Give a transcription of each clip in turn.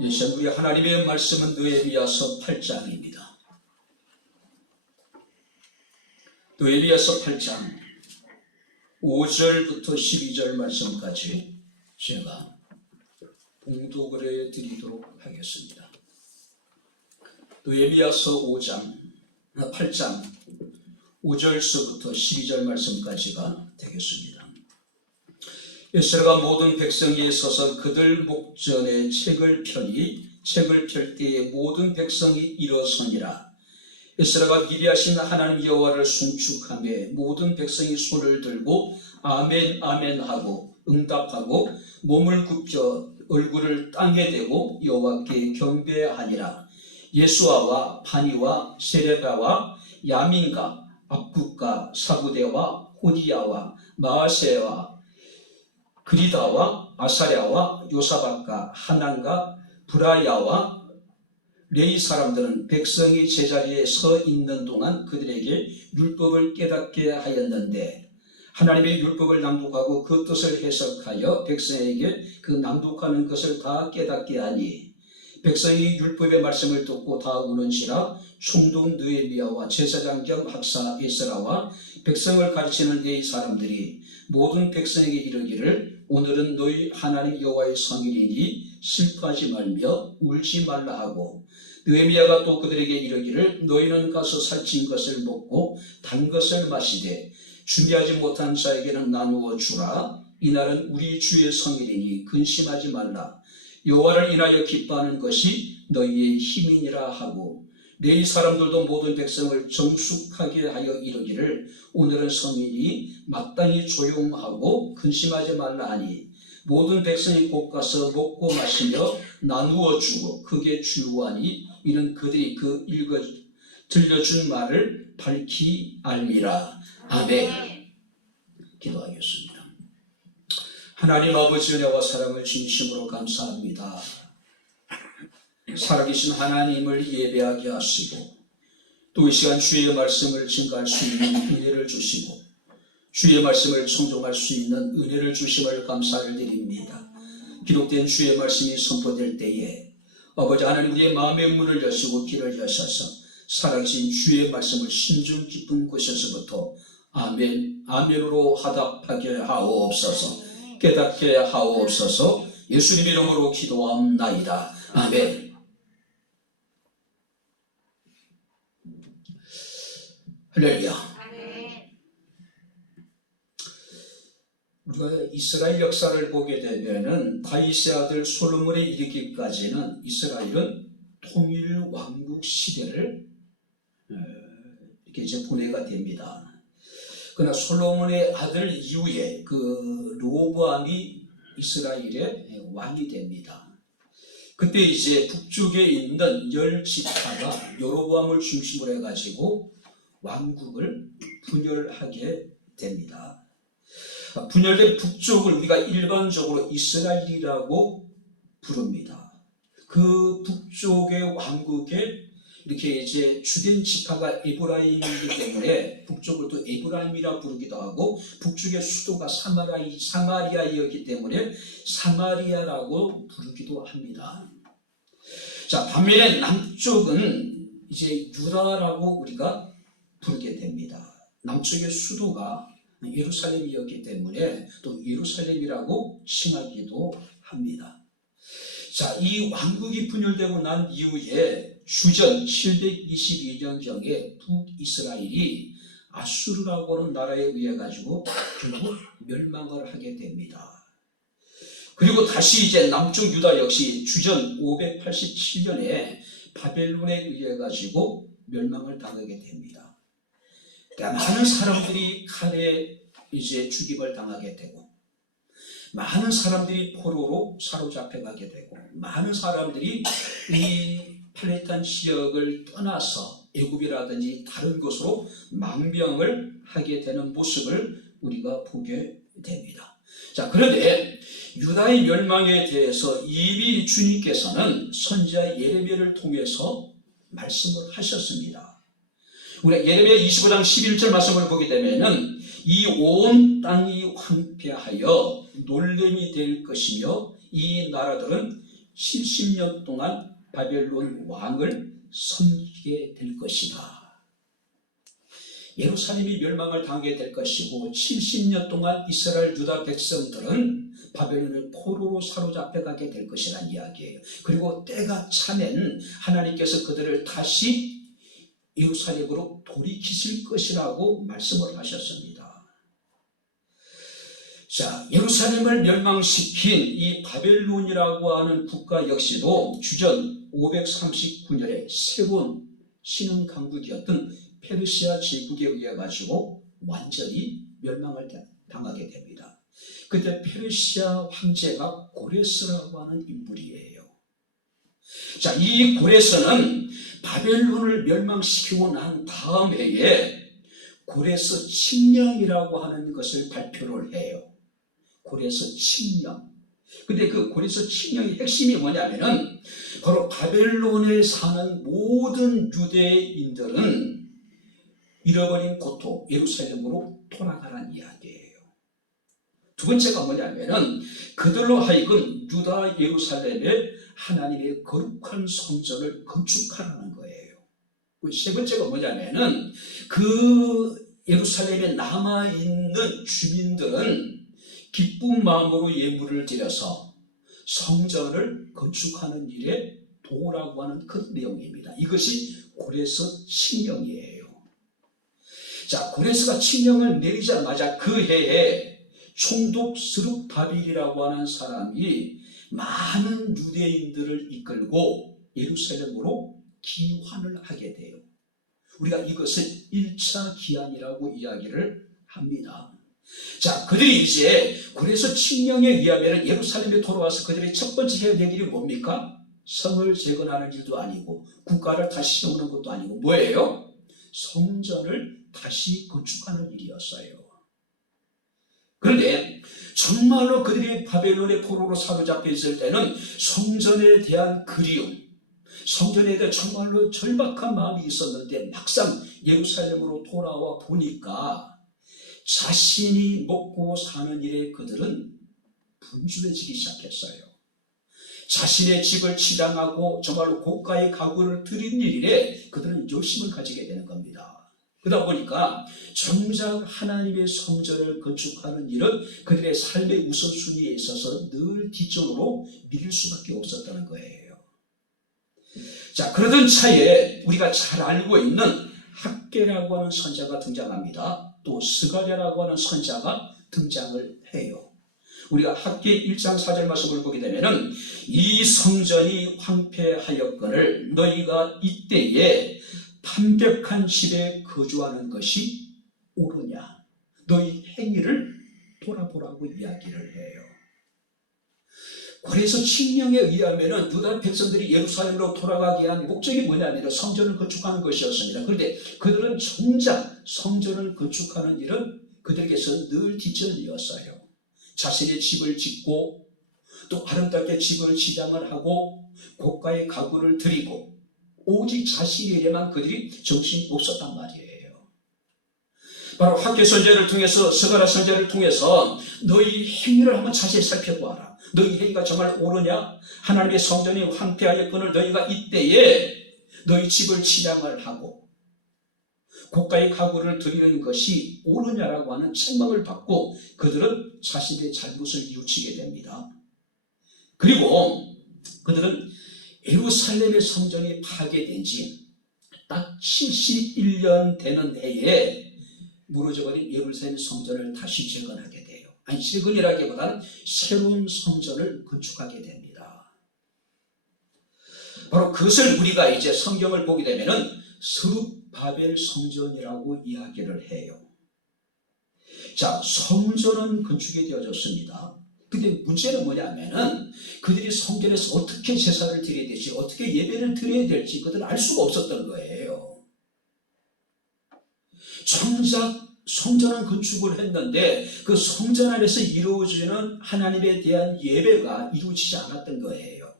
이 시간 우리 하나님의 말씀은 느헤미야서 8장입니다. 느헤미야서 8장 5절부터 12절 말씀까지 제가 봉독을 해드리도록 하겠습니다. 느헤미야서 8장 5절서부터 12절 말씀까지가 되겠습니다. 에스라가 모든 백성에 서서 그들 목전에 책을 펴니 책을 펼 때에 모든 백성이 일어서니라. 에스라가 미리하신 하나님 여호와를 송축하며 모든 백성이 손을 들고 아멘 아멘 하고 응답하고 몸을 굽혀 얼굴을 땅에 대고 여호와께 경배하니라. 예수아와 바니와 세레바와 야민과 압국과 사부대와 호디야와 마아세와 그리다와 아사랴와 요사박과 하난과 브라야와 레이 사람들은 백성이 제자리에 서 있는 동안 그들에게 율법을 깨닫게 하였는데 하나님의 율법을 낭독하고 그 뜻을 해석하여 백성에게 그 낭독하는 것을 다 깨닫게 하니 백성이 율법의 말씀을 듣고 다 우는지라. 총독 느헤미야와 제사장 겸 학사 에스라와 백성을 가르치는 네 사람들이 모든 백성에게 이르기를 오늘은 너희 하나님 여호와의 성일이니 슬퍼하지 말며 울지 말라 하고, 느헤미야가 또 그들에게 이르기를 너희는 가서 살찐 것을 먹고 단 것을 마시되 준비하지 못한 자에게는 나누어 주라. 이날은 우리 주의 성일이니 근심하지 말라. 여호와를 인하여 기뻐하는 것이 너희의 힘이니라 하고, 네 사람들도 모든 백성을 정숙하게 하여 이르기를 오늘은 성일이 마땅히 조용하고 근심하지 말라 하니 모든 백성이 곧 가서 먹고 마시며 나누어 주고 크게 즐거워하니 이는 그들이 그 들려준 말을 밝히 알미라. 아멘. 기도하겠습니다. 하나님 아버지 은혜와 사랑을 진심으로 감사합니다. 살아계신 하나님을 예배하게 하시고 또 이 시간 주의 말씀을 증거할 수 있는 은혜를 주시고 주의 말씀을 청종할 수 있는 은혜를 주심을 감사를 드립니다. 기록된 주의 말씀이 선포될 때에 아버지 하나님 우리의 마음의 문을 여시고 길을 여셔서 살아계신 주의 말씀을 심중 깊은 곳에서부터 아멘 아멘으로 화답하게 하옵소서. 깨닫게 하옵소서. 예수님 이름으로 기도합나이다. 아멘. 할렐루야. 우리가 이스라엘 역사를 보게 되면은 다윗의 아들 솔로몬에 이르기까지는 이스라엘은 통일 왕국 시대를 이렇게 이제 보내가 됩니다. 그러나 솔로몬의 아들 이후에 그 르호보암이 이스라엘의 왕이 됩니다. 그때 이제 북쪽에 있는 10지파가 여로보암을 중심으로 해가지고 왕국을 분열하게 됩니다. 분열된 북쪽을 우리가 일반적으로 이스라엘이라고 부릅니다. 그 북쪽의 왕국에 이렇게 이제 주된 지파가 에브라임이기 때문에 북쪽을 또 에브라임이라 부르기도 하고, 북쪽의 수도가 사마리아이었기 때문에 사마리아라고 부르기도 합니다. 자, 반면에 남쪽은 이제 유다라고 우리가 부르게 됩니다. 남쪽의 수도가 예루살렘이었기 때문에 또 예루살렘이라고 칭하기도 합니다. 자, 이 왕국이 분열되고 난 이후에 주전 722년경에 북이스라엘이 아수르라고 하는 나라에 의해 가지고 결국 멸망을 하게 됩니다. 그리고 다시 이제 남쪽 유다 역시 주전 587년에 바벨론에 의해 가지고 멸망을 당하게 됩니다. 그러니까 많은 사람들이 칼에 이제 죽임을 당하게 되고, 많은 사람들이 포로로 사로잡혀가게 되고, 많은 사람들이 이 팔레스타인 지역을 떠나서 애굽이라든지 다른 곳으로 망명을 하게 되는 모습을 우리가 보게 됩니다. 자, 그런데 유다의 멸망에 대해서 이미 주님께서는 선지자 예레미야를 통해서 말씀을 하셨습니다. 우리가 예레미야 25장 11절 말씀을 보게 되면은 이 온 땅이 황폐하여 놀림이 될 것이며 이 나라들은 70년 동안 바벨론 왕을 섬기게 될 것이다. 예루살렘이 멸망을 당하게 될 것이고 70년 동안 이스라엘 유다 백성들은 바벨론의 포로로 사로잡혀가게 될 것이라는 이야기예요. 그리고 때가 차면 하나님께서 그들을 다시 예루살렘으로 돌이키실 것이라고 말씀을 하셨습니다. 자, 예루살렘을 멸망시킨 이 바벨론이라고 하는 국가 역시도 주전 539년에 새로운 신흥 강국이었던 페르시아 제국에 의해 가지고 완전히 멸망을 당하게 됩니다. 그때 페르시아 황제가 고레스라고 하는 인물이에요. 자, 이 고레스는 바벨론을 멸망시키고 난 다음 해에 고레스 칙령이라고 하는 것을 발표를 해요. 고레스 칙령. 근데 그 고레스 칙령의 핵심이 뭐냐면은 바로 바벨론에 사는 모든 유대인들은 잃어버린 고토 예루살렘으로 돌아가라는 이야기예요. 두 번째가 뭐냐면은 그들로 하여금 유다 예루살렘에 하나님의 거룩한 성전을 건축하라는 거예요. 세 번째가 뭐냐면은 그 예루살렘에 남아있는 주민들은 기쁜 마음으로 예물을 드려서 성전을 건축하는 일에 도우라고 하는 그 내용입니다. 이것이 고레스 칙령이에요. 자, 고레스가 칙령을 내리자마자 그 해에 총독 스룹바빌이라고 하는 사람이 많은 유대인들을 이끌고 예루살렘으로 기환을 하게 돼요. 우리가 이것을 1차 기환이라고 이야기를 합니다. 자, 그들이 이제 고레스 칙령에 의하면 예루살렘에 돌아와서 그들의 첫 번째 해야 될 일이 뭡니까? 성을 재건하는 일도 아니고 국가를 다시 세우는 것도 아니고 뭐예요? 성전을 다시 건축하는 일이었어요. 그런데 정말로 그들이 바벨론의 포로로 사로잡혀 있을 때는 성전에 대한 그리움, 성전에 대해 정말로 절박한 마음이 있었는데 막상 예루살렘으로 돌아와 보니까 자신이 먹고 사는 일에 그들은 분주해지기 시작했어요. 자신의 집을 치장하고 정말로 고가의 가구를 들인 일에 그들은 열심을 가지게 되는 겁니다. 그러다 보니까 정작 하나님의 성전을 건축하는 일은 그들의 삶의 우선순위에 있어서 늘 뒤쪽으로 밀릴 수밖에 없었다는 거예요. 자, 그러던 차에 우리가 잘 알고 있는 학개라고 하는 선자가 등장합니다. 또 스가랴라고 하는 선자가 등장을 해요. 우리가 학개 1장 4절 말씀을 보게 되면은 이 성전이 황폐하였거늘 너희가 이때에 판벽한 집에 거주하는 것이 옳으냐? 너희 행위를 돌아보라고 이야기를 해요. 그래서 칙령에 의하면은 유다 백성들이 예루살렘으로 돌아가게 한 목적이 뭐냐면 성전을 건축하는 것이었습니다. 그런데 그들은 정작 성전을 건축하는 일은 그들에게서 늘 뒷전이었어요. 자신의 집을 짓고 또 아름답게 집을 치장을 하고 고가의 가구를 드리고 오직 자신의 일에만 그들이 정신이 없었단 말이에요. 바로 학개 선제를 통해서 스가랴 선제를 통해서 너희 행위를 한번 자세히 살펴보아라. 너희 행위가 정말 옳으냐? 하나님의 성전이 황폐하였거늘 너희가 이때에 너희 집을 치장을 하고 고가의 가구를 드리는 것이 옳으냐라고 하는 책망을 받고 그들은 자신의 잘못을 뉘우치게 됩니다. 그리고 그들은 예루살렘의 성전이 파괴된 지 딱 71년 되는 해에 무너져버린 예루살렘 성전을 다시 재건하게 돼요. 아니, 재건이라기보다는 새로운 성전을 건축하게 됩니다. 바로 그것을 우리가 이제 성경을 보게 되면은 스룹바벨 성전이라고 이야기를 해요. 자, 성전은 건축이 되어졌습니다. 근데 문제는 뭐냐면은 그들이 성전에서 어떻게 제사를 드려야 될지 어떻게 예배를 드려야 될지 그들은 알 수가 없었던 거예요. 정작 성전은 건축을 했는데 그 성전 안에서 이루어지는 하나님에 대한 예배가 이루어지지 않았던 거예요.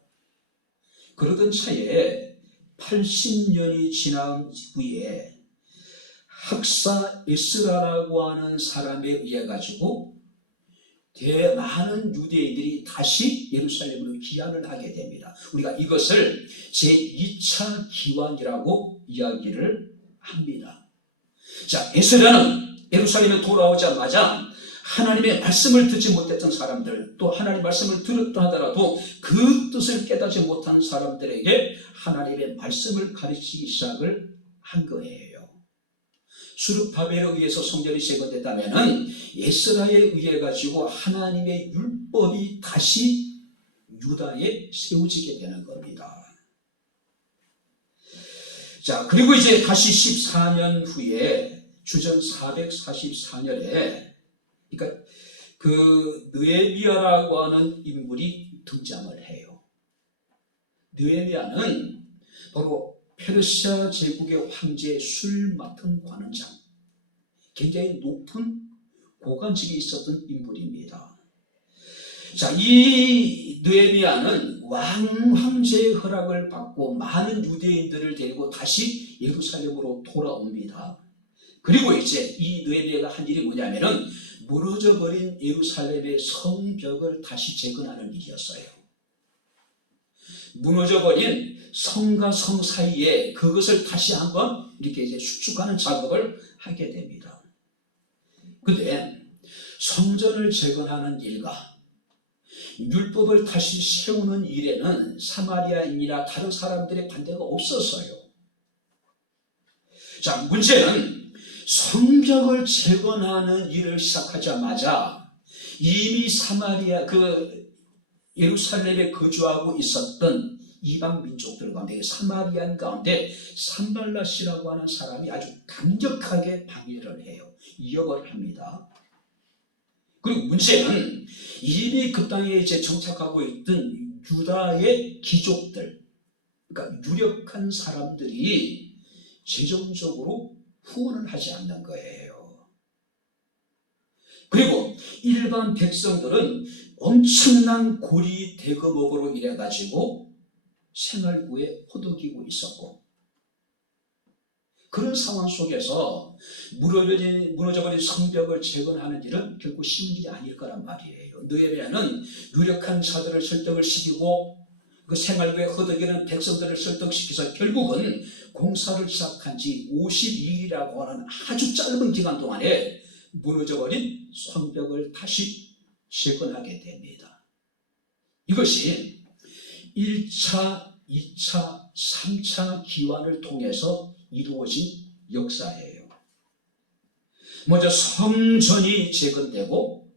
그러던 차에 80년이 지난 후에 학사 에스라라고 하는 사람에 의해 가지고 많은 유대인들이 다시 예루살렘으로 귀환을 하게 됩니다. 우리가 이것을 제2차 기환이라고 이야기를 합니다. 자, 에스라는 예루살렘에 돌아오자마자 하나님의 말씀을 듣지 못했던 사람들, 또 하나님의 말씀을 들었다 하더라도 그 뜻을 깨닫지 못한 사람들에게 하나님의 말씀을 가르치기 시작을 한 거예요. 수르바벨에 의해서 성전이 재건됐다면 에스라에 의해 가지고 하나님의 율법이 다시 유다에 세워지게 되는 겁니다. 자, 그리고 이제 다시 14년 후에 주전 444년에 그러니까 그 느헤미야라고 하는 인물이 등장을 해요. 느헤미야는 바로 페르시아 제국의 황제의 술 맡은 관원장, 굉장히 높은 고관직에 있었던 인물입니다. 자, 이 느헤미야는 황제의 허락을 받고 많은 유대인들을 데리고 다시 예루살렘으로 돌아옵니다. 그리고 이제 이 느헤미야가 한 일이 뭐냐면은 무너져버린 예루살렘의 성벽을 다시 재건하는 일이었어요. 무너져버린 성과 성 사이에 그것을 다시 한번 이렇게 이제 수축하는 작업을 하게 됩니다. 근데 성전을 재건하는 일과 율법을 다시 세우는 일에는 사마리아인이나 다른 사람들의 반대가 없었어요. 자, 문제는 성벽을 재건하는 일을 시작하자마자 이미 사마리아 예루살렘에 거주하고 있었던 이방 민족들 가운데 사마리안 가운데 산발랏이라고 하는 사람이 아주 강력하게 방해를 해요. 이역을 합니다. 그리고 문제는 이미 그 땅에 이제 정착하고 있던 유다의 귀족들, 그러니까 유력한 사람들이 재정적으로 후원을 하지 않는 거예요. 그리고 일반 백성들은 엄청난 고리 대금업으로 인해 가지고 생활구에 허덕이고 있었고, 그런 상황 속에서 무너져버린 성벽을 재건하는 일은 결코 쉬운 일이 아닐 거란 말이에요. 느헤미야는 유력한 자들을 설득을 시키고 그 생활구에 허덕이는 백성들을 설득시켜서 결국은 공사를 시작한 지 52일이라고 하는 아주 짧은 기간 동안에 무너져버린 성벽을 다시 재건하게 됩니다. 이것이 1차, 2차, 3차 기환을 통해서 이루어진 역사예요. 먼저 성전이 재건되고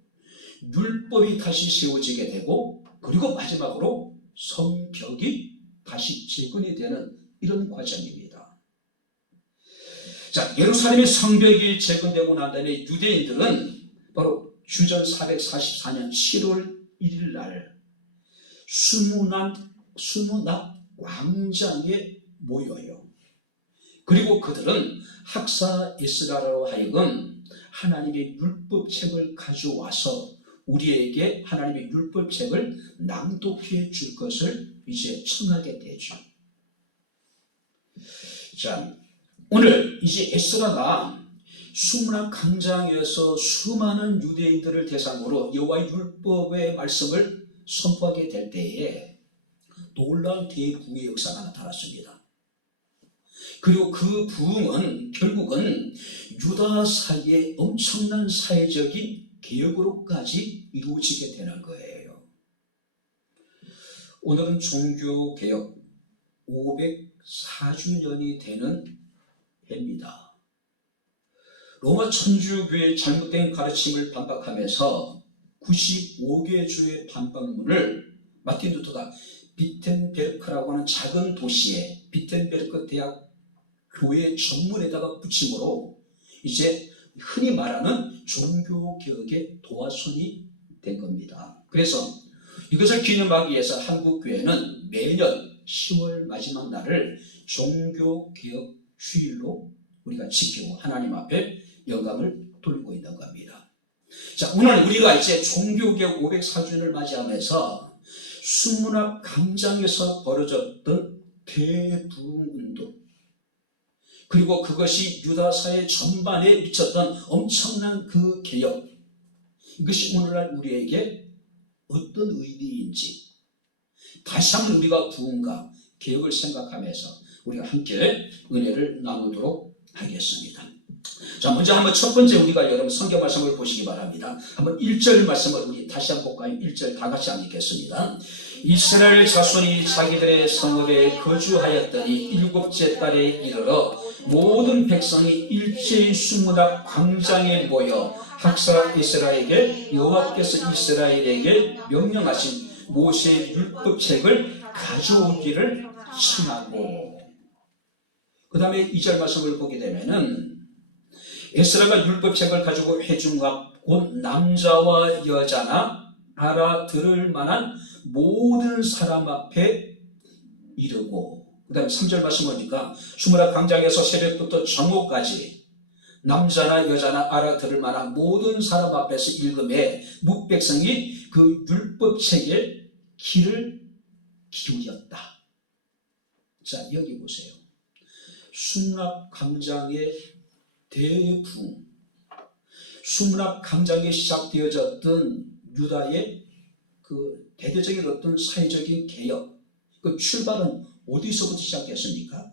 율법이 다시 세워지게 되고, 그리고 마지막으로 성벽이 다시 재건이 되는 이런 과정입니다. 자, 예루살렘의 성벽이 재건되고 난 다음에 유대인들은 바로 주전 444년 7월 1일 날 수문학 광장에 모여요. 그리고 그들은 학사 에스라로 하여금 하나님의 율법책을 가져와서 우리에게 하나님의 율법책을 낭독해 줄 것을 이제 청하게 되죠. 자, 오늘 이제 에스라가 수문학 광장에서 수많은 유대인들을 대상으로 여호와의 율법의 말씀을 선포하게 될 때에 놀라운 대부흥의 역사가 나타났습니다. 그리고 그 부흥은 결국은 유다 사이의 엄청난 사회적인 개혁으로까지 이루어지게 되는 거예요. 오늘은 종교개혁 504주년이 되는 해입니다. 로마 천주교의 잘못된 가르침을 반박하면서 95개 주의 반박문을 마틴 루터가 비텐베르크라고 하는 작은 도시에 비텐베르크 대학 교회 정문에다가 붙임으로 이제 흔히 말하는 종교개혁의 도화선이 된 겁니다. 그래서 이것을 기념하기 위해서 한국교회는 매년 10월 마지막 날을 종교개혁 주일로 우리가 지키고 하나님 앞에 영광을 돌리고 있는 겁니다. 자, 오늘 우리가 이제 종교개혁 504주년을 맞이하면서 수문학 광장에서 벌어졌던 대부흥운동, 그리고 그것이 유다 사회 전반에 미쳤던 엄청난 그 개혁, 이것이 오늘날 우리에게 어떤 의미인지 다시 한번 우리가 부흥과 개혁을 생각하면서 우리가 함께 은혜를 나누도록 하겠습니다. 자, 먼저 한번 첫 번째 우리가 여러분 성경 말씀을 보시기 바랍니다. 한번 1절 말씀을 우리 다시 한번 볼까요? 1절 다 같이 한번 읽겠습니다. 이스라엘 자손이 자기들의 성읍에 거주하였더니 일곱째 달에 이르러 모든 백성이 일제히 수문 앞 광장에 모여 학사 이스라엘에게 여호와께서 이스라엘에게 명령하신 모세의 율법책을 가져오기를 청하고, 그 다음에 2절 말씀을 보게 되면은 에스라가 율법책을 가지고 회중과 곧 남자와 여자나 알아들을 만한 모든 사람 앞에 이르고, 그 다음에 3절 말씀 보니까 수문앞 광장에서 새벽부터 정오까지 남자나 여자나 알아들을 만한 모든 사람 앞에서 읽음에 뭇백성이 그 율법책에 귀를 기울였다. 자, 여기 보세요. 수문앞 광장의 대부흥, 수문앞 광장에 시작되어졌던 유다의 그 대대적인 어떤 사회적인 개혁, 그 출발은 어디서부터 시작됐습니까?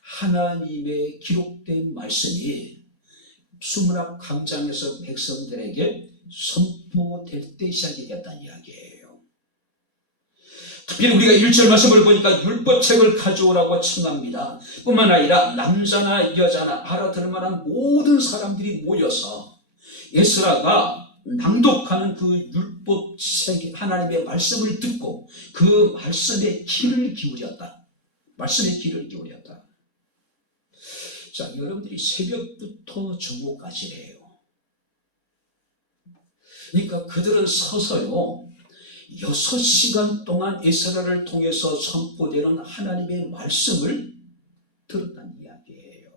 하나님의 기록된 말씀이 수문앞 광장에서 백성들에게 선포될 때 시작이 됐다는 이야기예요. 특별히 우리가 1절 말씀을 보니까 율법책을 가져오라고 청합니다. 뿐만 아니라 남자나 여자나 알아들을 만한 모든 사람들이 모여서 에스라가 낭독하는 그 율법책 하나님의 말씀을 듣고 그 말씀에 귀를 기울였다. 말씀에 귀를 기울였다. 자, 여러분들이 새벽부터 정오까지래요. 그러니까 그들은 서서요 6시간 동안 에스라를 통해서 선포되는 하나님의 말씀을 들었다는 이야기예요.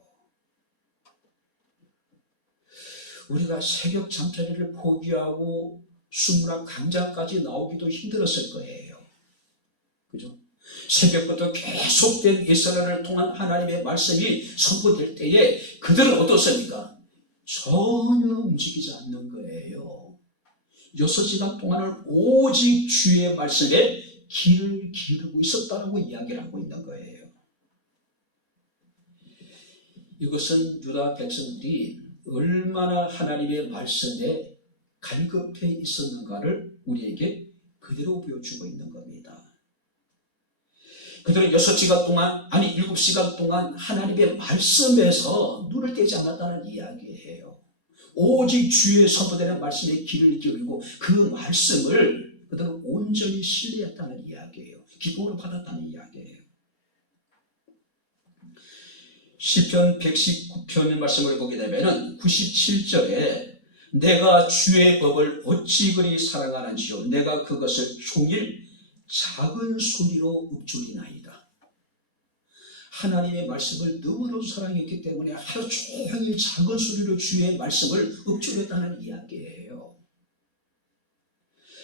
우리가 새벽 잠자리를 포기하고 수문앞 광장까지 나오기도 힘들었을 거예요. 그죠? 새벽부터 계속된 에스라를 통한 하나님의 말씀이 선포될 때에 그들은 어떻습니까? 전혀 움직이지 않는 거예요. 6시간 동안을 오직 주의 말씀에 귀를 기울이고 있었다고 이야기를 하고 있는 거예요. 이것은 유다 백성들이 얼마나 하나님의 말씀에 갈급해 있었는가를 우리에게 그대로 보여주고 있는 겁니다. 그들은 6시간 동안, 아니 7시간 동안 하나님의 말씀에서 눈을 떼지 않았다는 이야기예요. 오직 주의 선포되는 말씀에 귀를 기울이고 그 말씀을 그들은 온전히 신뢰했다는 이야기예요. 기쁨으로 받았다는 이야기예요. 시편 119편 말씀을 보게 되면 97절에 내가 주의 법을 어찌 그리 사랑하는지요 내가 그것을 종일 작은 소리로 읊조리나이다. 하나님의 말씀을 너무너무 사랑했기 때문에 하루 종일 작은 소리로 주의 말씀을 읊조렸다는 이야기예요.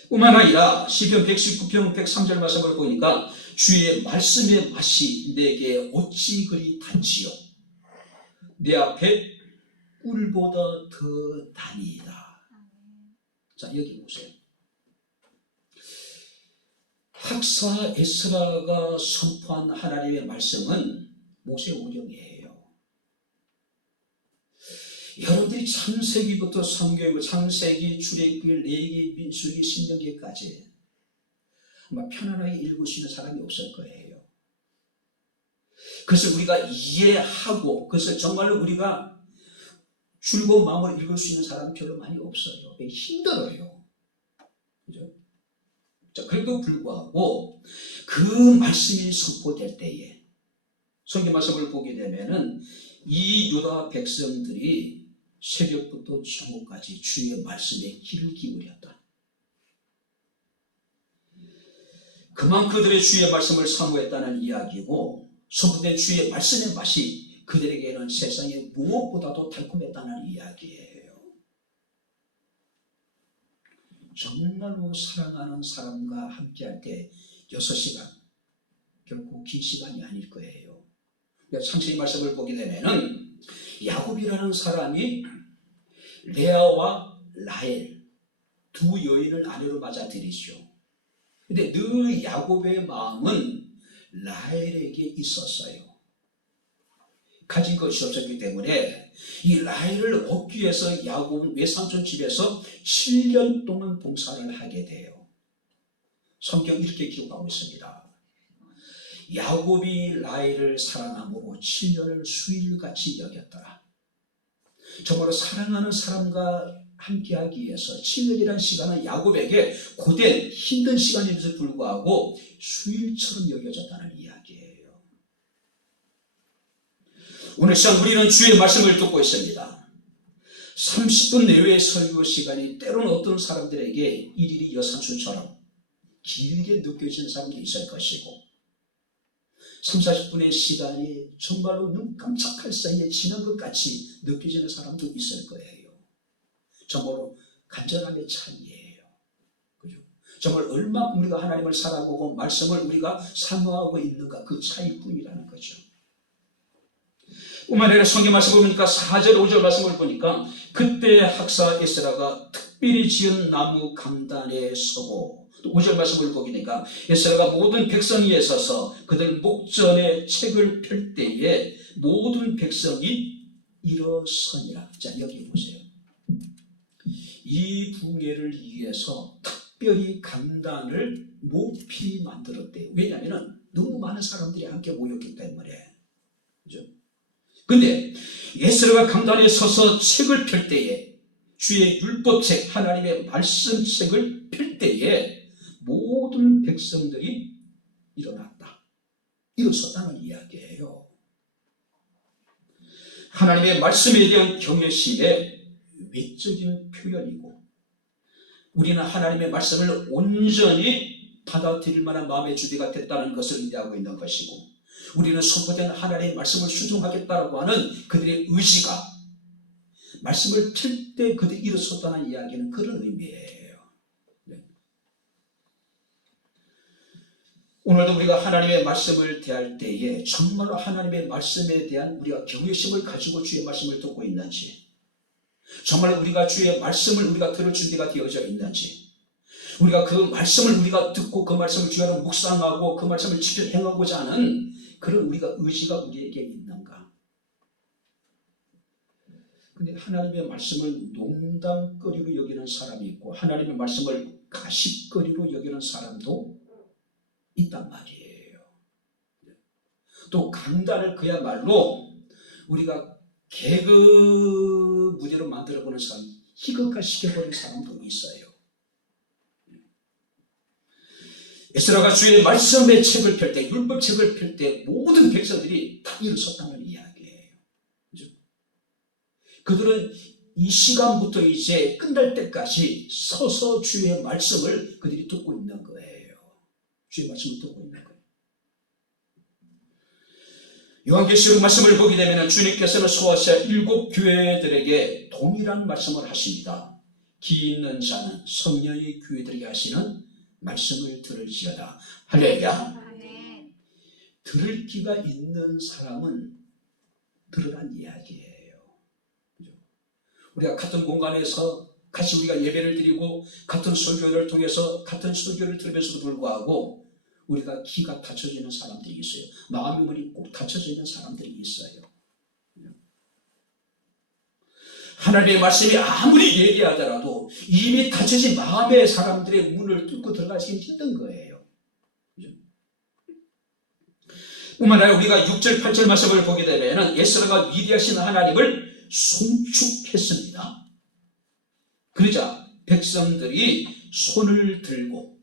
뿐만 아니라 시편 119편 103절 말씀을 보니까 주의 말씀의 맛이 내게 어찌 그리 단지요 내 앞에 꿀보다 더 단이다. 자, 여기 보세요. 학사 에스라가 선포한 하나님의 말씀은 모세오경이에요. 여러분들이 창세기부터 성경이고 창세기, 출애굽기, 레위기, 민수기, 신명기까지 아마 편안하게 읽을 수 있는 사람이 없을 거예요. 그것을 우리가 이해하고 그것을 정말로 우리가 즐거운 마음으로 읽을 수 있는 사람은 별로 많이 없어요. 힘들어요. 그죠? 자, 그래도 불구하고 그 말씀이 선포될 때에 성경 말씀을 보게 되면은 이 유다 백성들이 새벽부터 정오까지 주의 말씀에 귀를 기울였다. 그만 그들의 주의 말씀을 사모했다는 이야기고 선포된 주의 말씀의 맛이 그들에게는 세상에 무엇보다도 달콤했다는 이야기예요. 정말로 사랑하는 사람과 함께할 때 6시간 결코 긴 시간이 아닐 거예요. 창세기 말씀을 보게 되면은 야곱이라는 사람이 레아와 라헬 두 여인을 아내로 맞아들이죠. 근데 늘 야곱의 마음은 라헬에게 있었어요. 가진 것이 없었기 때문에 이 라헬을 얻기 위해서 야곱은 외삼촌 집에서 7년 동안 봉사를 하게 돼요. 성경 이렇게 기록하고 있습니다. 야곱이 라헬을 사랑함으로 7년을 수일같이 여겼더라. 정말로 사랑하는 사람과 함께하기 위해서 7년이라는 시간은 야곱에게 고된 힘든 시간임에도 불구하고 수일처럼 여겨졌다는 이야기예요. 오늘 시간 우리는 주의 말씀을 듣고 있습니다. 30분 내외의 설교 시간이 때로는 어떤 사람들에게 일일이 여산수처럼 길게 느껴지는 사람도 있을 것이고 30-40분의 시간이 정말로 눈 깜짝할 사이에 지난 것 같이 느껴지는 사람도 있을 거예요. 정말로 간절함의 차이예요. 그죠? 정말 얼마큼 우리가 하나님을 살아보고 말씀을 우리가 사모하고 있는가 그 차이뿐이라는 거죠. 뿐만 아니라 성경 말씀을 보니까 4절 5절 말씀을 보니까 그때 학사 에스라가 특별히 지은 나무 강단에 서고 또 5절 말씀을 보니까 에스라가 모든 백성 위에 서서 그들 목전에 책을 펼 때에 모든 백성이 일어서니라. 자, 여기 보세요. 이 부흥회를 위해서 특별히 강단을 높이 만들었대요. 왜냐하면 너무 많은 사람들이 함께 모였기 때문에. 그죠? 근데 에스라가 강단에 서서 책을 펼 때에 주의 율법책 하나님의 말씀책을 펼 때에 모든 백성들이 일어났다. 일어섰다는 이야기예요. 하나님의 말씀에 대한 경외심의 외적인 표현이고 우리는 하나님의 말씀을 온전히 받아들일 만한 마음의 준비가 됐다는 것을 의미하고 있는 것이고 우리는 선포된 하나님의 말씀을 순종하겠다고 하는 그들의 의지가 말씀을 펼 때 그들이 일어섰다는 이야기는 그런 의미예요. 네. 오늘도 우리가 하나님의 말씀을 대할 때에 정말로 하나님의 말씀에 대한 우리가 경외심을 가지고 주의 말씀을 듣고 있는지 정말 우리가 주의 말씀을 우리가 들을 준비가 되어져 있는지 우리가 그 말씀을 우리가 듣고 그 말씀을 주야로 묵상하고 그 말씀을 지켜 행하고자 하는 그런 우리가 의지가 우리에게 있는가. 근데 하나님의 말씀을 농담거리로 여기는 사람이 있고 하나님의 말씀을 가십거리로 여기는 사람도 있단 말이에요. 또 강단을 그야말로 우리가 개그 무대로 만들어보는 사람, 희극화시켜버리는 사람도 있어요. 에스라가 주의 말씀의 책을 펼 때, 율법책을 펼 때 모든 백성들이 다 일어섰다는 이야기예요. 그죠? 그들은 이 시간부터 이제 끝날 때까지 서서 주의 말씀을 그들이 듣고 있는 거예요. 주의 말씀을 듣고 있는 거예요. 요한계시록 말씀을 보게 되면 주님께서는 소아시아 7교회들에게 동일한 말씀을 하십니다. 귀 있는 자는 성령의 교회들에게 하시는 말씀을 들을지어다. 할렐루야. 들을 귀가 있는 사람은 들으란 이야기예요. 그죠? 우리가 같은 공간에서 같이 우리가 예배를 드리고 같은 설교를 통해서 같은 설교를 들으면서도 불구하고 우리가 귀가 닫혀지는 사람들이 있어요. 마음의 문이 꼭 닫혀져 있는 사람들이 있어요. 하나님의 말씀이 아무리 얘기하더라도 이미 닫혀진 마음의 사람들의 문을 뚫고 들어가시기 힘든 거예요. 뿐만 아니라 우리가 6절 8절 말씀을 보게 되면 에스라가 위대하신 하나님을 송축했습니다. 그러자 백성들이 손을 들고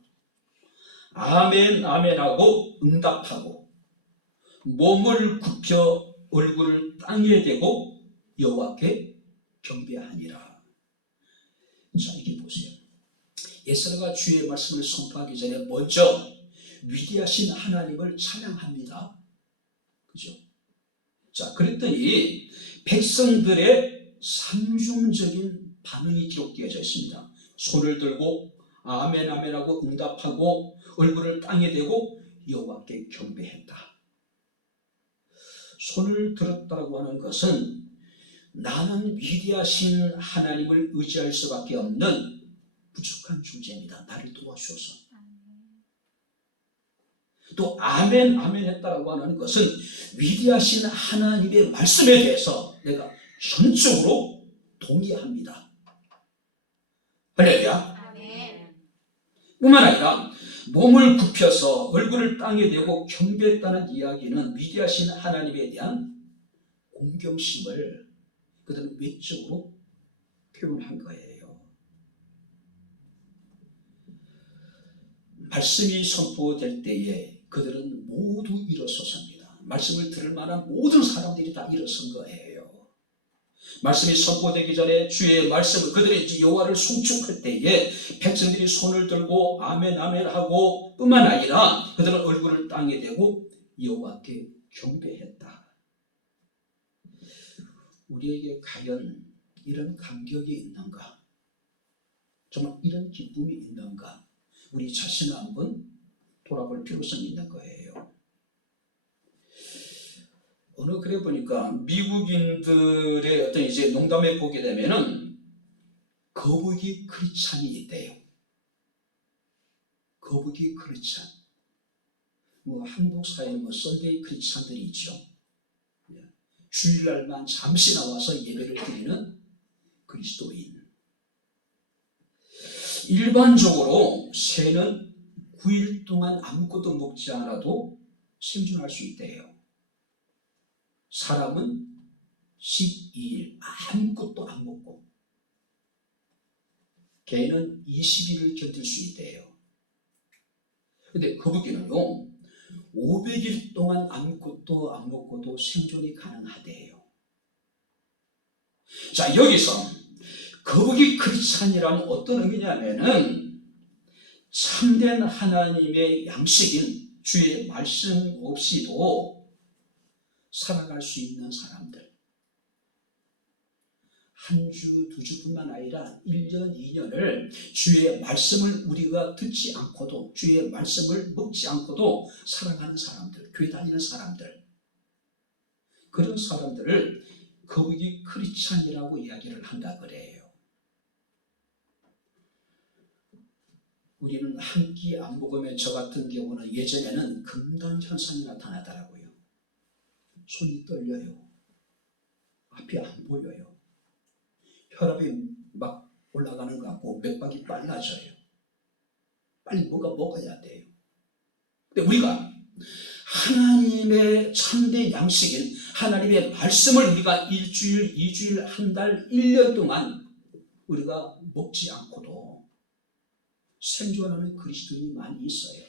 아멘 아멘 하고 응답하고 몸을 굽혀 얼굴을 땅에 대고 여호와께 경배하니라. 자, 이게 보세요. 에스라가 주의 말씀을 선포하기 전에 먼저 위대하신 하나님을 찬양합니다. 그죠? 자, 그랬더니 백성들의 상중적인 반응이 기록되어져 있습니다. 손을 들고 아멘 아멘 하고 응답하고 얼굴을 땅에 대고 여호와께 경배했다. 손을 들었다고 하는 것은 나는 위대하신 하나님을 의지할 수밖에 없는 부족한 존재입니다. 나를 도와주셔서. 또 아멘 아멘 했다라고 하는 것은 위대하신 하나님의 말씀에 대해서 내가 전적으로 동의합니다. 할렐루야. 뿐만 아니라 몸을 굽혀서 얼굴을 땅에 대고 경배했다는 이야기는 위대하신 하나님에 대한 공경심을 그들은 외적으로 표현한 거예요. 말씀이 선포될 때에 그들은 모두 일어섰습니다. 말씀을 들을 만한 모든 사람들이 다 일어선 거예요. 말씀이 선포되기 전에 주의 말씀을 그들이 여호와를 송축할 때에 백성들이 손을 들고 아멘 아멘 하고 뿐만 아니라 그들은 얼굴을 땅에 대고 여호와께 경배했다. 우리에게 과연 이런 감격이 있는가? 정말 이런 기쁨이 있는가? 우리 자신을 한번 돌아볼 필요성이 있는 거예요. 오늘 그래 보니까 미국인들의 어떤 이제 농담에 보게 되면은 거북이 크리스찬이 있대요. 거북이 크리스찬. 한국 사회에 썬데이 크리스찬들이 있죠. 주일날만 잠시 나와서 예배를 드리는 그리스도인. 일반적으로 새는 9일 동안 아무것도 먹지 않아도 생존할 수 있대요. 사람은 12일 아무것도 안 먹고 개는 20일을 견딜 수 있대요. 근데 거북이는요 500일 동안 아무것도 안 먹고도 생존이 가능하대요. 자, 여기서 거북이 크리스찬이라는 어떤 의미냐면은 참된 하나님의 양식인 주의 말씀 없이도 살아갈 수 있는 사람들. 한 주, 두 주뿐만 아니라 1년, 2년을 주의 말씀을 우리가 듣지 않고도 주의 말씀을 먹지 않고도 살아가는 사람들, 교회 다니는 사람들. 그런 사람들을 거북이 크리스찬이라고 이야기를 한다 그래요. 우리는 한 끼 안 먹으면 저 같은 경우는 예전에는 금단 현상이 나타나더라고요. 손이 떨려요. 앞이 안 보여요. 혈압이 막 올라가는 것 같고 맥박이 빨라져요. 빨리 뭔가 먹어야 돼요. 근데 우리가 하나님의 참된 양식인 하나님의 말씀을 우리가 일주일, 2주일, 한 달, 1년 동안 우리가 먹지 않고도 생존하는 그리스도인이 많이 있어요.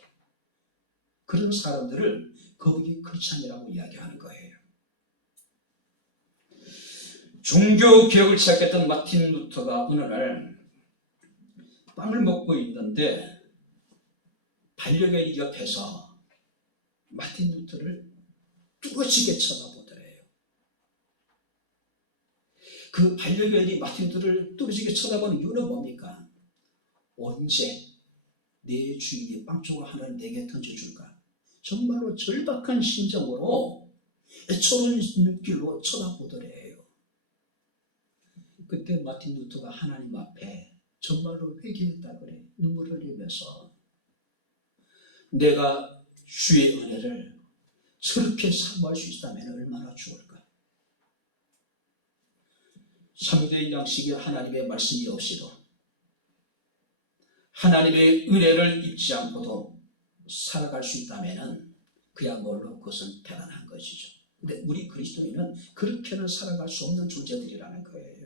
그런 사람들을 거북이 크리스찬이라고 이야기하는 거예요. 종교 개혁을 시작했던 마틴 루터가 어느 날 빵을 먹고 있는데 반려견이 옆에서 마틴 루터를 뚫어지게 쳐다보더래요. 그 반려견이 마틴 루터를 뚫어지게 쳐다보는 이유는 뭡니까? 언제 내 주인이 빵조각 하나를 내게 던져줄까? 정말로 절박한 심정으로 애처로운 눈길로 쳐다보더래요. 그때 마틴 루터가 하나님 앞에 정말로 회개했다 그래. 눈물을 흘리면서 내가 주의 은혜를 저렇게 사모할 수 있다면 얼마나 좋을까. 참된 양식이 하나님의 말씀이 없이도 하나님의 은혜를 입지 않고도 살아갈 수 있다면 그야말로 그것은 대단한 것이죠. 근데 우리 그리스도인은 그렇게는 살아갈 수 없는 존재들이라는 거예요.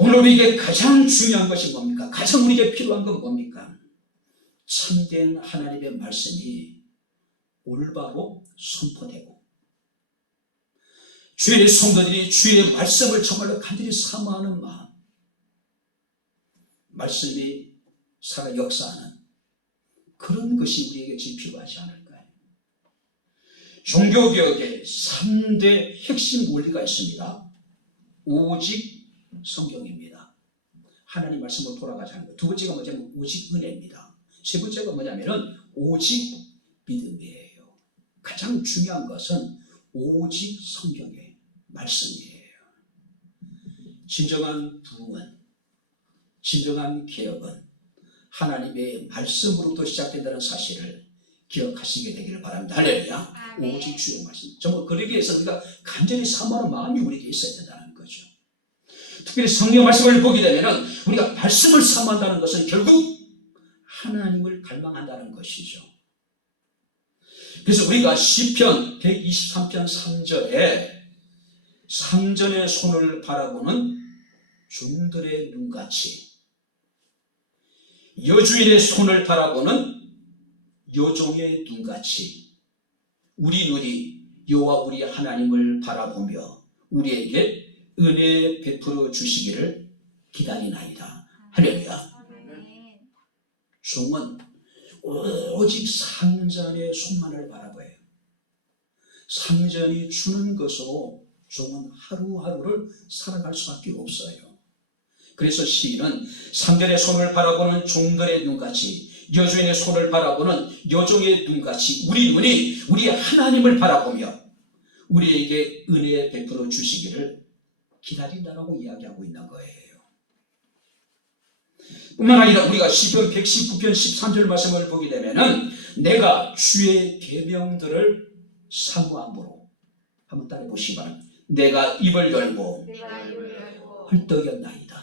오늘 우리에게 가장 중요한 것이 뭡니까? 가장 우리에게 필요한 건 뭡니까? 참된 하나님의 말씀이 올바로 선포되고 주의 성도들이 주의 말씀을 정말로 간절히 사모하는 마음, 말씀이 살아 역사하는 그런 것이 우리에게 지금 필요하지 않을까요? 종교개혁의 3대 핵심 원리가 있습니다. 오직 성경입니다. 하나님 말씀으로 돌아가자는 것. 두 번째가 뭐냐면 오직 은혜입니다. 세 번째가 뭐냐면 오직 믿음이에요. 가장 중요한 것은 오직 성경의 말씀이에요. 진정한 부흥은 진정한 개혁은 하나님의 말씀으로부터 시작된다는 사실을 기억하시게 되기를 바랍니다. 할렐루야. 오직 주의 말씀. 정말 그러기 위해서 우리가 간절히 사모하는 마음이 우리에게 있어야 된다는 거죠. 특별히 성경 말씀을 보게 되면 우리가 말씀을 사모한다는 것은 결국 하나님을 갈망한다는 것이죠. 그래서 우리가 시편 123편 3절에 상전의 손을 바라보는 종들의 눈같이, 여주인의 손을 바라보는 여종의 눈같이 우리 눈이 여호와 우리 하나님을 바라보며 우리에게 은혜 베풀어 주시기를 기다리나이다. 할렐루야. 종은 오직 상전의 손만을 바라봐요. 상전이 주는 것으로 종은 하루하루를 살아갈 수밖에 없어요. 그래서 시인은 상전의 손을 바라보는 종들의 눈같이, 여주인의 손을 바라보는 여종의 눈같이 우리 눈이 우리 하나님을 바라보며 우리에게 은혜 베풀어 주시기를 기다린다라고 이야기하고 있는 거예요. 뿐만 아니라 우리가 시편 119편 13절 말씀을 보게 되면은 내가 주의 계명들을 사모함으로, 한번 따라해 보시기 바랍니다. 내가 입을 열고 헐떡였나이다.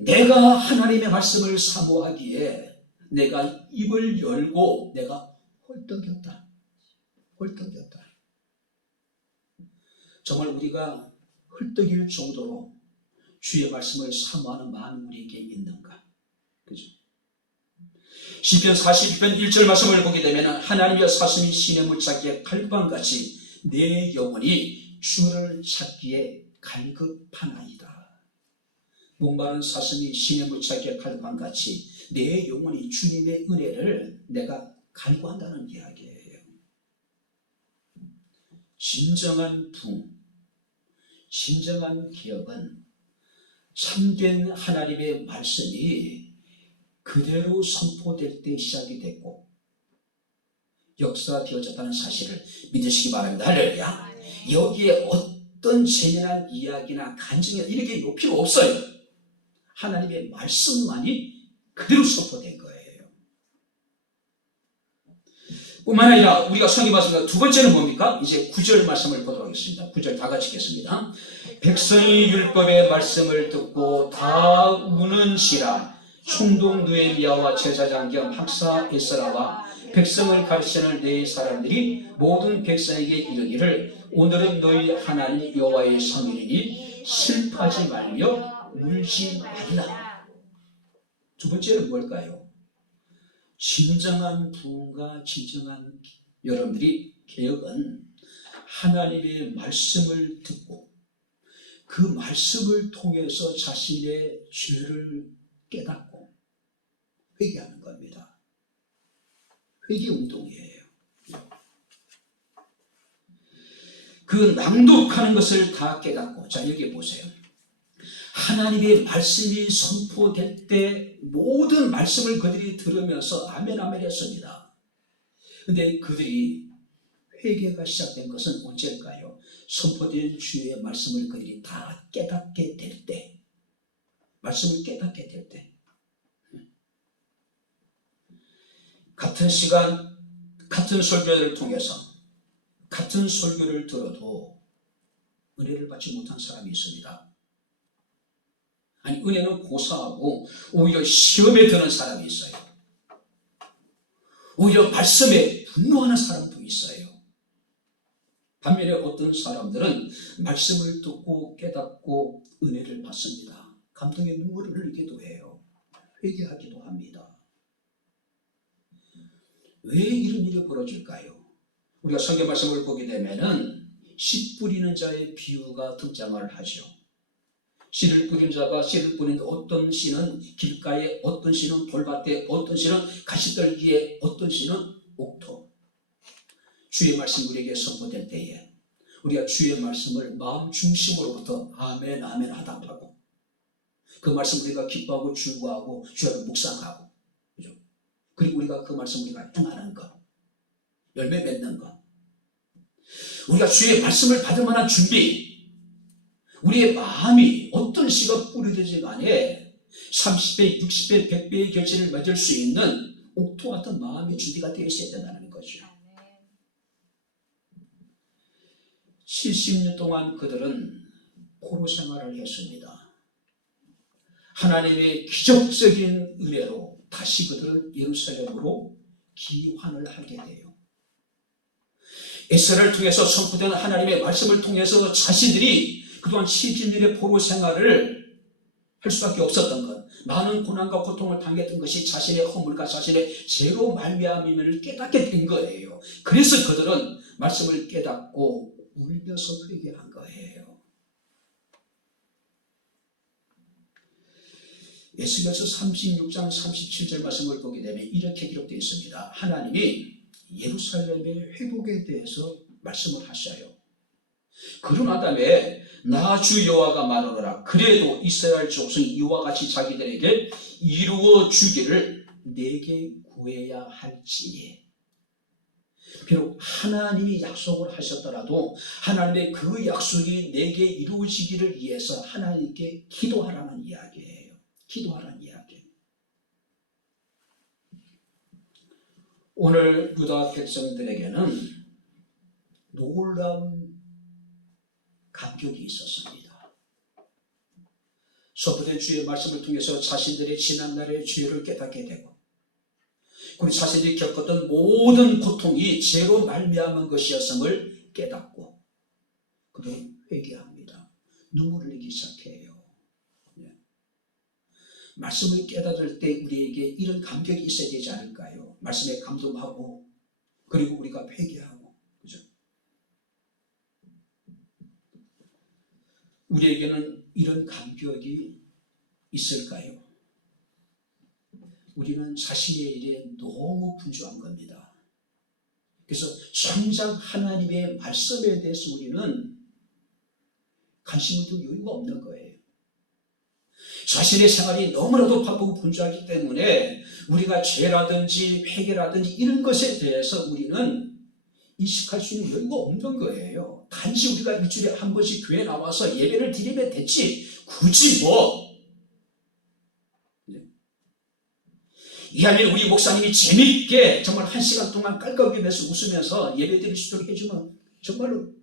내가 하나님의 말씀을 사모하기에 내가 입을 열고 내가 헐떡였다. 정말 우리가 헐떡일 정도로 주의 말씀을 사모하는 마음이 우리에게 있는가? 그죠? 시편 42편 1절 말씀을 보게 되면 하나님의 사슴이 시냇물 찾기에 갈급함같이 내 영혼이 주를 찾기에 갈급하나이다. 목마른 사슴이 시냇물 찾기에 갈급함같이 내 영혼이 주님의 은혜를 내가 갈구한다는 이야기예요. 진정한 부흥, 진정한 개혁은 참된 하나님의 말씀이 그대로 선포될 때 시작이 됐고 역사되어졌다는 사실을 믿으시기 바랍니다. 할렐루야. 여기에 어떤 재미난 이야기나 간증이나 이렇게 요 필요 없어요. 하나님의 말씀만이 그대로 선포된 거예요. 뿐만 아니라 우리가 성경 말씀과 두 번째는 뭡니까? 이제 9절 말씀을 보도록 하겠습니다. 9절 다 같이 읽겠습니다. 백성이 율법의 말씀을 듣고 다 우는지라 총독 느헤미야와 제사장 겸 학사 에스라와 백성을 가르치는 네 사람들이 모든 백성에게 이르기를 오늘은 너희 하나님 여호와의 성일이니 슬퍼하지 말며 울지 말라. 두 번째는 뭘까요? 진정한 부흥과 진정한 여러분들이 개혁은 하나님의 말씀을 듣고 그 말씀을 통해서 자신의 죄를 깨닫고 회개하는 겁니다. 회개 운동이에요. 그 낭독하는 것을 다 깨닫고, 자 여기 보세요. 하나님의 말씀이 선포될 때 모든 말씀을 그들이 들으면서 아멘 아멘 했습니다. 그런데 그들이 회개가 시작된 것은 언제일까요? 선포된 주의 말씀을 그들이 다 깨닫게 될 때, 말씀을 깨닫게 될 때, 같은 시간 같은 설교를 통해서 같은 설교를 들어도 은혜를 받지 못한 사람이 있습니다. 아니 은혜는 고사하고 오히려 시험에 드는 사람이 있어요. 오히려 말씀에 분노하는 사람도 있어요. 반면에 어떤 사람들은 말씀을 듣고 깨닫고 은혜를 받습니다. 감동의 눈물을 흘리기도 해요. 회개하기도 합니다. 왜 이런 일이 벌어질까요? 우리가 성경 말씀을 보게 되면은 씨 뿌리는 자의 비유가 등장을 하죠. 씨를 뿌린 자가 씨를 뿌리는데 어떤 씨는 길가에, 어떤 씨는 돌밭에, 어떤 씨는 가시떨기에, 어떤 씨는 옥토. 주의 말씀 우리에게 선포될 때에 우리가 주의 말씀을 마음 중심으로부터 아멘 아멘 하답하고 그 말씀 우리가 기뻐하고 즐거워하고 주야를 묵상하고, 그죠? 그리고 우리가 그 말씀 우리가 행하는 것, 열매 맺는 것, 우리가 주의 말씀을 받을 만한 준비, 우리의 마음이 어떤 씨가 뿌려지지 간에 30배, 60배, 100배의 결실을 맺을 수 있는 옥토 같은 마음의 준비가 되어 있어야 된다는 거죠. 70년 동안 그들은 포로 생활을 했습니다. 하나님의 기적적인 은혜로 다시 그들은 예루살렘으로 귀환을 하게 돼요. 에스라를 통해서 선포된 하나님의 말씀을 통해서 자신들이 그동안 70년의 포로 생활을 할 수밖에 없었던 것, 많은 고난과 고통을 당했던 것이 자신의 허물과 자신의 죄로 말미암음을 깨닫게 된 거예요. 그래서 그들은 말씀을 깨닫고 울면서 회개한 거예요. 에스겔서 36장 37절 말씀을 보게 되면 이렇게 기록되어 있습니다. 하나님이 예루살렘의 회복에 대해서 말씀을 하셔요. 그러나 다음에 나 주 여호와가 말하노라. 그래도 이스라엘 족속이 이와 같이 자기들에게 이루어 주기를 내게 구해야 할지니. 비록 하나님이 약속을 하셨더라도 하나님의 그 약속이 내게 이루어지기를 위해서 하나님께 기도하라는 이야기예요. 기도하라는 이야기. 오늘 유다 백성들에게는 놀라운 감격이 있었습니다. 선포된 주의 말씀을 통해서 자신들의 지난날의 죄를 깨닫게 되고, 그리고 자신이 겪었던 모든 고통이 죄로 말미암은 것이었음을 깨닫고, 그들은 회개합니다. 눈물을 흘리기 시작해요. 말씀을 깨닫을 때 우리에게 이런 감격이 있어야 되지 않을까요? 말씀에 감동하고, 그리고 우리가 회개하고, 그죠? 우리에게는 이런 감격이 있을까요? 우리는 자신의 일에 너무 분주한 겁니다. 그래서 정작 하나님의 말씀에 대해서 우리는 관심을 둘 여유가 없는 거예요. 자신의 생활이 너무나도 바쁘고 분주하기 때문에 우리가 죄라든지 회개라든지 이런 것에 대해서 우리는 인식할 수 있는 여유가 없는 거예요. 단지 우리가 일주일에 한 번씩 교회 나와서 예배를 드리면 됐지, 굳이 이하면 우리 목사님이 재밌게 정말 1시간 동안 깔깔거리면서 웃으면서 예배 드릴 수 있도록 해주면 정말로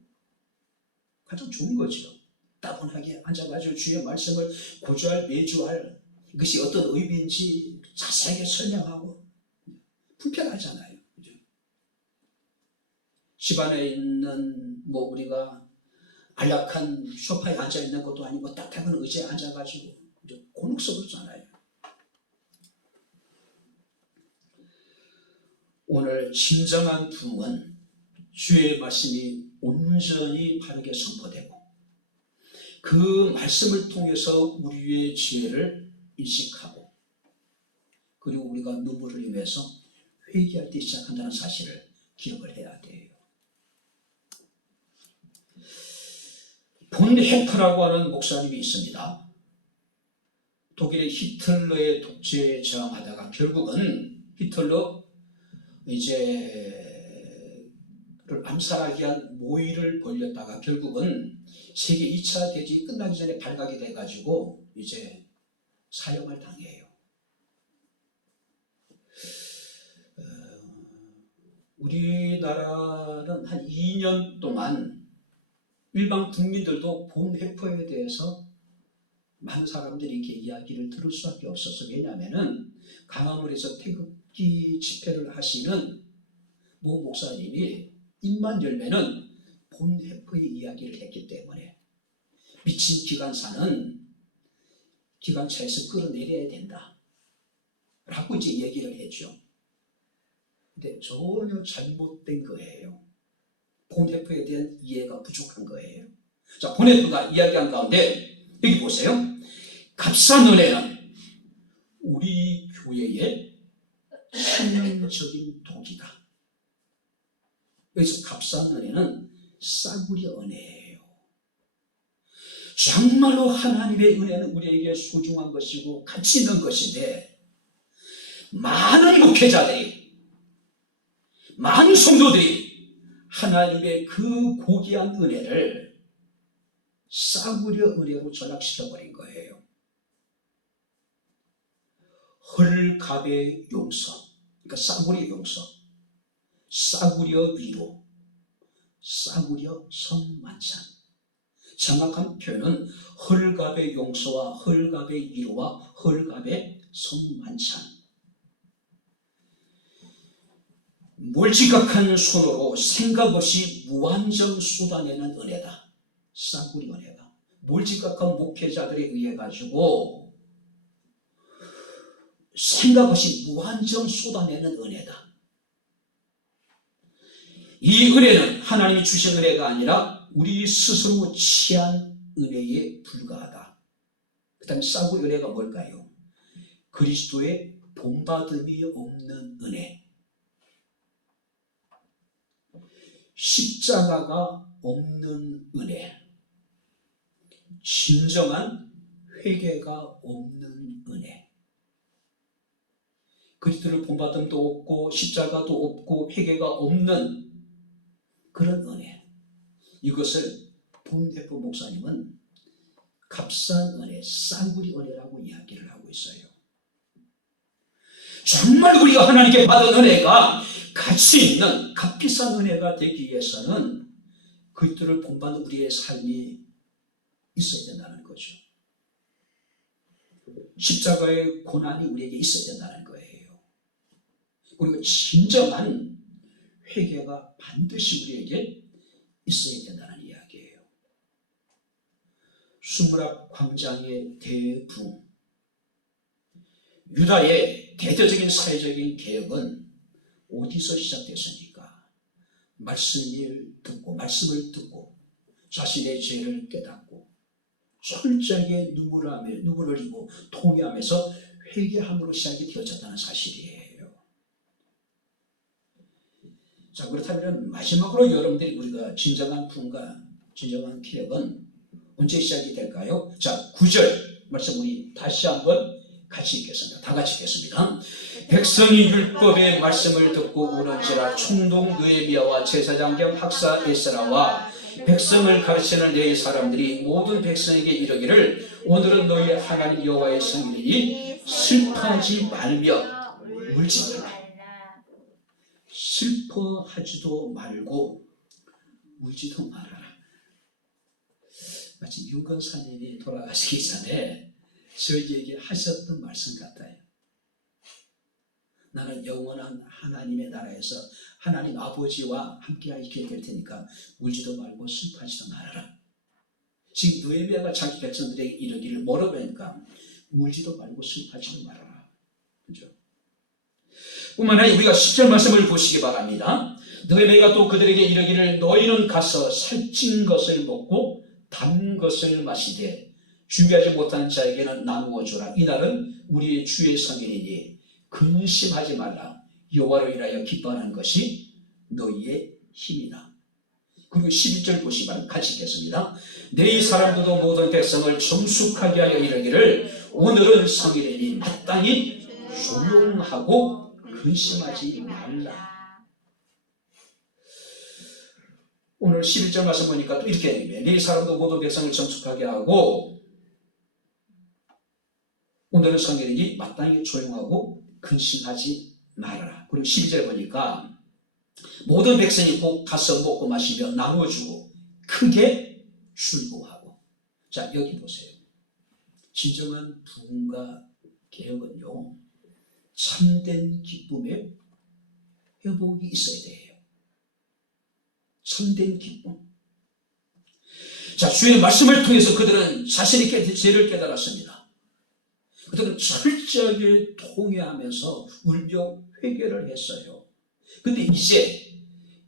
가장 좋은 거죠. 따분하게 앉아가지고 주의 말씀을 고주할, 매주할, 이것이 어떤 의미인지 자세하게 설명하고, 불편하잖아요. 그죠? 집안에 있는 우리가 안락한 소파에 앉아있는 것도 아니고 따뜻한 의자에 앉아가지고 곤혹스럽잖아요. 오늘 진정한 부흥은 주의 말씀이 온전히 바르게 선포되고, 그 말씀을 통해서 우리의 죄를 인식하고, 그리고 우리가 눈물을 흘리면서 회개할 때 시작한다는 사실을 기억을 해야 돼요. 본 헤퍼라고 하는 목사님이 있습니다. 독일의 히틀러의 독재에 저항하다가 결국은 히틀러 를 암살하기 위한 모의를 벌였다가 결국은 세계 2차 대전이 끝나기 전에 발각이 돼가지고 사형을 당해요. 우리나라는 한 2년 동안 일반 국민들도 본 회퍼에 대해서 많은 사람들이 이렇게 이야기를 들을 수밖에 없었어요. 왜냐하면 강화문에서 태극기 집회를 하시는 모 목사님이 입만 열면은 본 회퍼의 이야기를 했기 때문에 미친 기관사는 기관차에서 끌어내려야 된다 라고 얘기를 했죠. 근데 전혀 잘못된 거예요. 본 회퍼에 대한 이해가 부족한 거예요. 자, 본 회퍼가 이야기한 가운데 여기 보세요. 값싼 은혜는 우리 교회의 치명적인 독이다. 여기서 값싼 은혜는 싸구려 은혜예요. 정말로 하나님의 은혜는 우리에게 소중한 것이고 가치 있는 것인데, 많은 목회자들이, 많은 성도들이 하나님의 그 고귀한 은혜를 싸구려 은혜로 전락시켜버린 거예요. 헐갑의 용서, 그러니까 싸구려 용서, 싸구려 위로, 싸구려 성만찬. 정확한 표현은 헐갑의 용서와 헐갑의 위로와 헐갑의 성만찬. 몰지각한 손으로 생각 없이 무한정 쏟아내는 은혜다. 싸구려 은혜다. 몰지각한 목회자들에 의해 가지고 생각 없이 무한정 쏟아내는 은혜다. 이 은혜는 하나님이 주신 은혜가 아니라 우리 스스로 취한 은혜에 불과하다. 그 다음에 싸구려 은혜가 뭘까요? 그리스도의 본받음이 없는 은혜. 십자가가 없는 은혜. 진정한 회개가 없는 은혜. 그리스도를 본받음도 없고 십자가도 없고 회개가 없는 그런 은혜. 이것을 본대포 목사님은 값싼 은혜, 싸구려 은혜라고 이야기를 하고 있어요. 정말 우리가 하나님께 받은 은혜가 가치 있는 값비싼 은혜가 되기 위해서는 그리스도를 본받는 우리의 삶이 있어야 된다는 거죠. 십자가의 고난이 우리에게 있어야 된다는 거예요. 그리고 진정한 회개가 반드시 우리에게 있어야 된다는 이야기예요. 수무랍 광장의 대붕, 유다의 대대적인 사회적인 개혁은 어디서 시작됐습니까? 말씀을 듣고 자신의 죄를 깨닫고 철저하게 눈물을 흘리고 통회하면서 회개함으로 시작이 되어졌다는 사실이에요. 자, 그렇다면 마지막으로 여러분들이 우리가 진정한 부흥과 진정한 개혁은 언제 시작이 될까요? 자, 9절 말씀 우리 다시 한번 같이 읽겠습니다. 다 같이 읽겠습니다. 백성이 율법의 말씀을 듣고 우는지라 총독 느헤미야와 제사장 겸 학사 에스라와 백성을 가르치는 네 사람들이 모든 백성에게 이르기를 오늘은 너희 하나님 여호와의 성일이니 슬퍼하지 말며 울지 말라. 슬퍼하지도 말고 울지도 말아라. 마치 윤건사님이 돌아가시기 전에 저희에게 하셨던 말씀 같아요. 나는 영원한 하나님의 나라에서 하나님 아버지와 함께 있게 될 테니까 울지도 말고 슬퍼하지도 말아라. 지금 느헤미야가 자기 백성들에게 이르기를 뭐라고 하니까 울지도 말고 슬퍼하지도 말아라. 그죠? 뿐만 아니라 우리가 10절 말씀을 보시기 바랍니다. 느헤미야가 또 그들에게 이르기를 너희는 가서 살찐 것을 먹고 단 것을 마시되 준비하지 못한 자에게는 나누어 주라. 이날은 우리의 주의 성일이니 근심하지 말라. 여호와로 인하여 기뻐하는 것이 너희의 힘이다. 그리고 11절 보시면 같이 읽겠습니다. 네 사람들도 모든 백성을 정숙하게 하여 이르기를 오늘은 성일이니 마땅히 조용하고 근심하지 말라. 오늘 11절 말씀 보니까 또 이렇게 얘기해요. 네 사람도 모든 백성을 정숙하게 하고 오늘은 성일이니 마땅히 조용하고 근심하지 말아라. 그리고 12절 보니까 모든 백성이 꼭 가서 먹고 마시며 나눠주고 크게 즐거워하고. 자, 여기 보세요. 진정한 부흥과 개혁은요, 참된 기쁨의 회복이 있어야 돼요. 참된 기쁨. 자, 주의 말씀을 통해서 그들은 자신의 죄를 깨달았습니다. 그들은 철저하게 통회하면서 울며 회개를 했어요. 근데 이제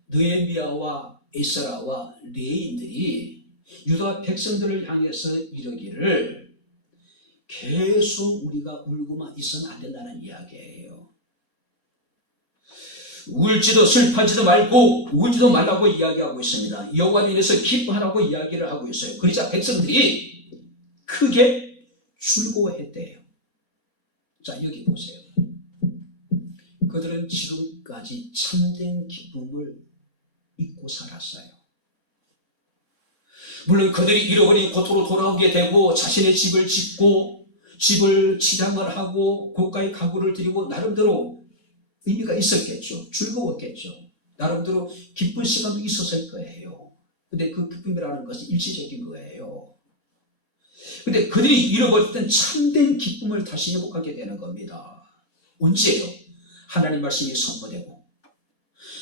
느헤미야와 에스라와 레위인들이 유다 백성들을 향해서 이르기를 계속 우리가 울고만 있어는 안 된다는 이야기예요. 울지도 슬퍼하지도 말고 울지도 말라고 이야기하고 있습니다. 여호와를 인해서 기뻐하라고 이야기를 하고 있어요. 그러자 백성들이 크게 즐거워했대요. 자, 여기 보세요. 그들은 지금까지 참된 기쁨을 잊고 살았어요. 물론 그들이 잃어버린 고토로 돌아오게 되고 자신의 집을 짓고 집을 치장을 하고 고가의 가구를 드리고 나름대로 의미가 있었겠죠. 즐거웠겠죠. 나름대로 기쁜 시간도 있었을 거예요. 근데 그 기쁨이라는 것은 일시적인 거예요. 근데 그들이 잃어버렸던 참된 기쁨을 다시 회복하게 되는 겁니다. 언제요? 하나님 말씀이 선포되고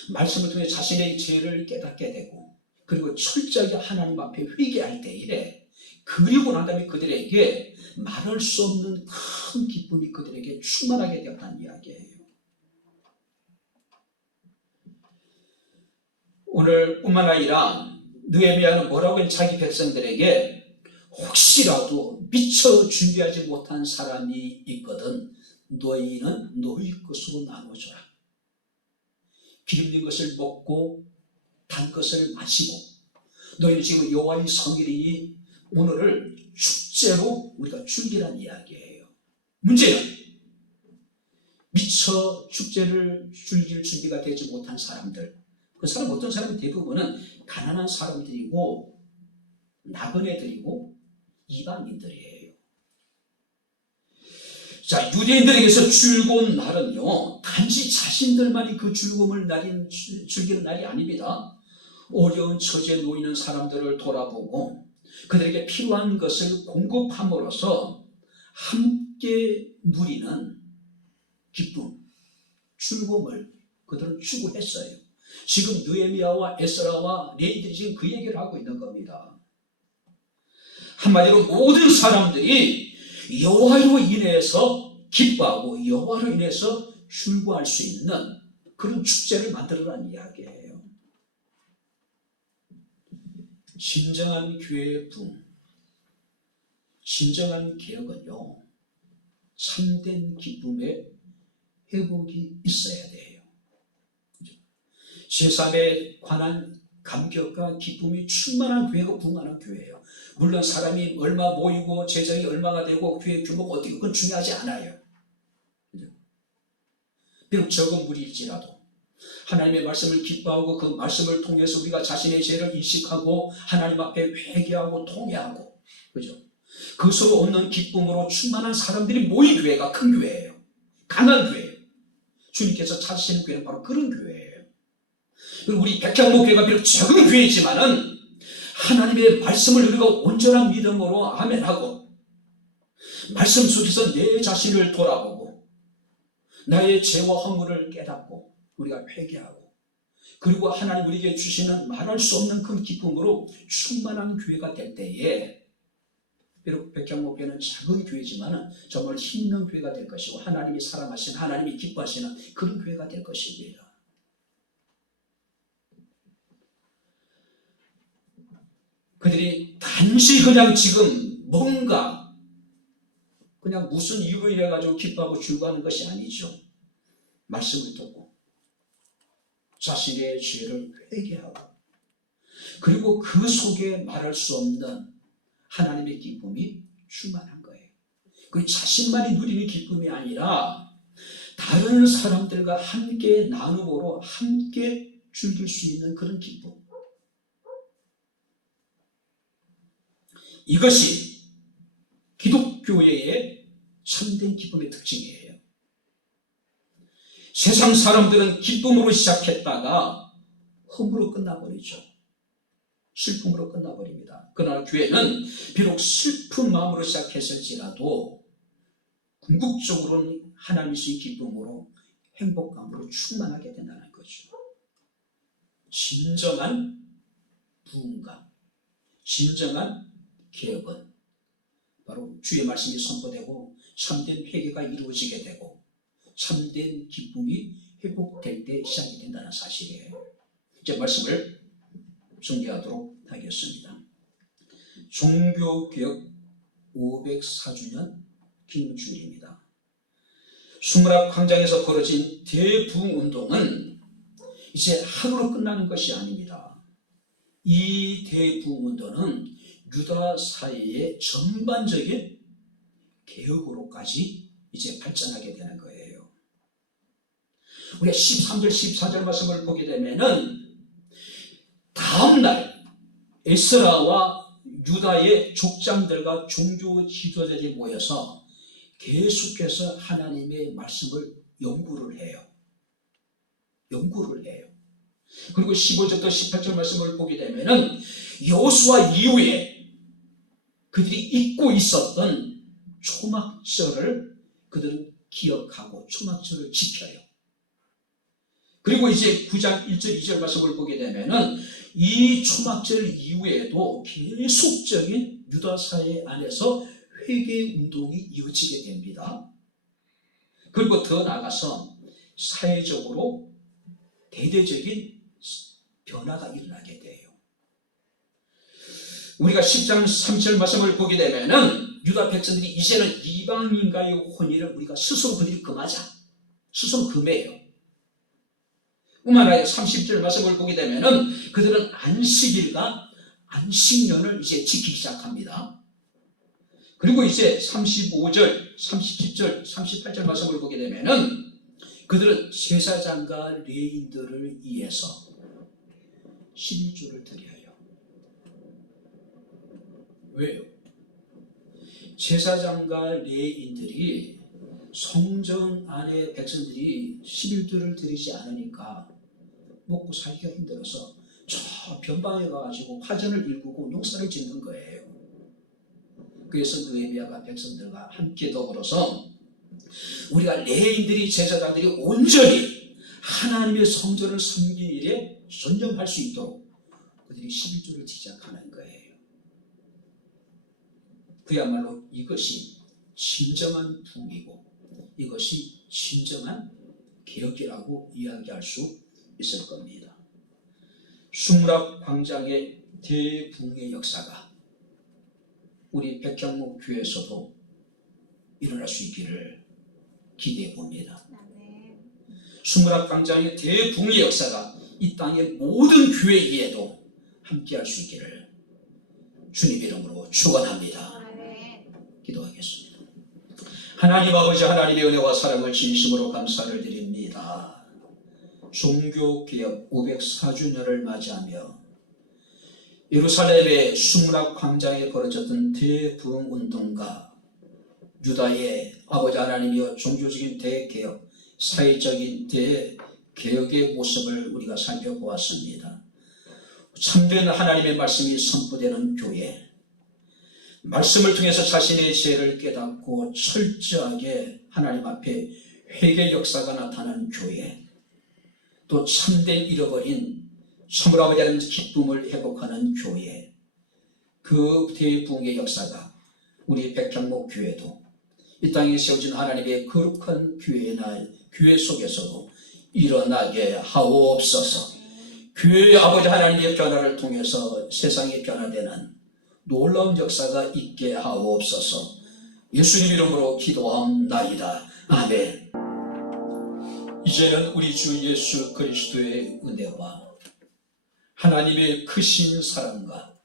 말씀을 통해 자신의 죄를 깨닫게 되고 그리고 철저하게 하나님 앞에 회개할 때에 그리고 난 다음에 그들에게 말할 수 없는 큰 기쁨이 그들에게 충만하게 되었다는 이야기예요. 오늘 뿐만 아니라 느헤미야는 뭐라고 자기 백성들에게 혹시라도 미처 준비하지 못한 사람이 있거든 너희는 너희 것으로 나눠줘라. 기름진 것을 먹고 단 것을 마시고 너희는 지금 여호와의 성일이니 오늘을 축제로 우리가 즐기라는 이야기예요. 문제는 미처 축제를 즐길 준비가 되지 못한 사람들, 그 사람 어떤 사람이 대부분은 가난한 사람들이고 나그네들이고 이방인들이에요. 자, 유대인들에게서 즐거운 날은요 단지 자신들만이 그 즐거움을 즐기는 날이 아닙니다. 어려운 처지에 놓이는 사람들을 돌아보고 그들에게 필요한 것을 공급함으로써 함께 누리는 기쁨, 즐거움을 그들은 추구했어요. 지금 느헤미야와 에스라와 레위인들이 지금 그 얘기를 하고 있는 겁니다. 한마디로 모든 사람들이 여호와로 인해서 기뻐하고 여호와로 인해서 즐거워할 수 있는 그런 축제를 만들어라는 이야기예요. 진정한 교회의 붐, 진정한 개혁은요 참된 기쁨의 회복이 있어야 돼요. 제3에 관한 감격과 기쁨이 충만한 교회가 부흥하는 교회예요. 물론 사람이 얼마 모이고 재정이 얼마가 되고 교회 규모가 어떻게 그건 중요하지 않아요. 비록 적은 무리일지라도 하나님의 말씀을 기뻐하고 그 말씀을 통해서 우리가 자신의 죄를 인식하고 하나님 앞에 회개하고 통회하고 그죠? 그것으로 얻는 기쁨으로 충만한 사람들이 모인 교회가 큰 교회예요. 강한 교회예요. 주님께서 찾으시는 교회는 바로 그런 교회예요. 그리고 우리 백향목교회가 비록 적은 교회이지만은 하나님의 말씀을 우리가 온전한 믿음으로 아멘하고 말씀 속에서 내 자신을 돌아보고 나의 죄와 허물을 깨닫고 우리가 회개하고 그리고 하나님 우리에게 주시는 말할 수 없는 큰 기쁨으로 충만한 교회가 될 때에 비록 백향목교회는 작은 교회지만은 정말 힘있는 교회가 될 것이고 하나님이 사랑하시는 하나님이 기뻐하시는 그런 교회가 될 것입니다. 그들이 단지 그냥 지금 뭔가 그냥 무슨 이유로 인해 가지고 기뻐하고 즐거워하는 것이 아니죠. 말씀을 듣고 자신의 죄를 회개하고 그리고 그 속에 말할 수 없는 하나님의 기쁨이 충만한 거예요. 그 자신만이 누리는 기쁨이 아니라 다른 사람들과 함께 나누므로 함께 즐길 수 있는 그런 기쁨. 이것이 기독교회의 참된 기쁨의 특징이에요. 세상 사람들은 기쁨으로 시작했다가 흠으로 끝나버리죠. 슬픔으로 끝나버립니다. 그러나 교회는 비록 슬픈 마음으로 시작했을지라도 궁극적으로는 하나님의 기쁨으로 행복감으로 충만하게 된다는 거죠. 진정한 부흥감, 진정한 개혁은 바로 주의 말씀이 선포되고 참된 회개가 이루어지게 되고 참된 기쁨이 회복될 때 시작이 된다는 사실이에요. 이제 말씀을 정리하도록 하겠습니다. 종교개혁 504주년 기념주일입니다. 수문학 광장에서 벌어진 대부흥운동은 이제 하루로 끝나는 것이 아닙니다. 이 대부흥운동은 유다 사회의 전반적인 개혁으로까지 이제 발전하게 되는 거예요. 우리가 13절, 14절 말씀을 보게 되면은 다음날 에스라와 유다의 족장들과 종교 지도자들이 모여서 계속해서 하나님의 말씀을 연구를 해요. 그리고 15절부터 18절 말씀을 보게 되면은 여호수아 이후에 그들이 잊고 있었던 초막절을 그들은 기억하고 초막절을 지켜요. 그리고 이제 9장 1절 2절 말씀을 보게 되면은 이 초막절 이후에도 계속적인 유다 사회 안에서 회개 운동이 이어지게 됩니다. 그리고 더 나아가서 사회적으로 대대적인 변화가 일어나게 돼요. 우리가 10장 3절 말씀을 보게 되면은 유다 백성들이 이제는 이방인과의 혼인을 우리가 스스로 그들이 금하자. 스스로 금해요. 뿐만 아니라 30절 말씀을 보게 되면은 그들은 안식일과 안식년을 이제 지키기 시작합니다. 그리고 이제 35절, 37절, 38절 말씀을 보게 되면은 그들은 제사장과 레위인들을 위해서 11조를 드려요. 왜요? 제사장과 레위인들이 성전 안에 백성들이 11조를 드리지 않으니까 먹고 살기가 힘들어서 저 변방에 가가지고 화전을 일구고 농사를 짓는 거예요. 그래서 느헤미야가 백성들과 함께 더불어서 우리가 레위인들이 제사장들이 온전히 하나님의 성전을 섬기는 일에 전념할 수 있도록 그들이 11조를 시작하는 거예요. 그야말로 이것이 진정한 부흥이고 이것이 진정한 개혁이라고 이야기할 수 있을 겁니다. 수무랍 광장의 대부흥의 역사가 우리 백향목 교회에서도 일어날 수 있기를 기대해 봅니다. 수무랍 광장의 대부흥의 역사가 이 땅의 모든 교회에도 함께할 수 있기를 주님 이름으로 축원합니다. 기도하겠습니다. 하나님 아버지, 하나님의 은혜와 사랑을 진심으로 감사를 드립니다. 종교개혁 504주년을 맞이하며 예루살렘의 수문학 광장에 벌어졌던 대부흥운동과 유다의 아버지 하나님이여 종교적인 대개혁, 사회적인 대개혁의 모습을 우리가 살펴보았습니다. 참된 하나님의 말씀이 선포되는 교회, 말씀을 통해서 자신의 죄를 깨닫고 철저하게 하나님 앞에 회개 역사가 나타나는 교회, 또 참된 잃어버린 참으로 아버지 하나님 기쁨을 회복하는 교회, 그 대부흥의 역사가 우리 백향목 교회도 이 땅에 세워진 하나님의 거룩한 교회 속에서도 일어나게 하옵소서. 교회의 아버지 하나님의 변화를 통해서 세상이 변화되는 놀라운 역사가 있게 하옵소서. 예수님 이름으로 기도함나이다. 아멘. 이제는 우리 주 예수 그리스도의 은혜와 하나님의 크신 사랑과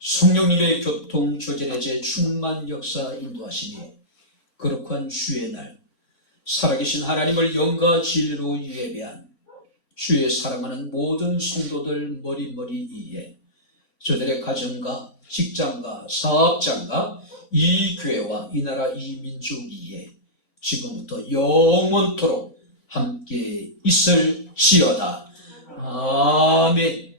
성령님의 교통 조전의 제 충만 역사 인도하시니 거룩한 주의 날 살아계신 하나님을 영과 진리로 예배한 주의 사랑하는 모든 성도들 머리머리 위에 저들의 가정과 직장과 사업장과 이 교회와 이 나라 이 민족 위에 지금부터 영원토록 함께 있을지어다. 아멘.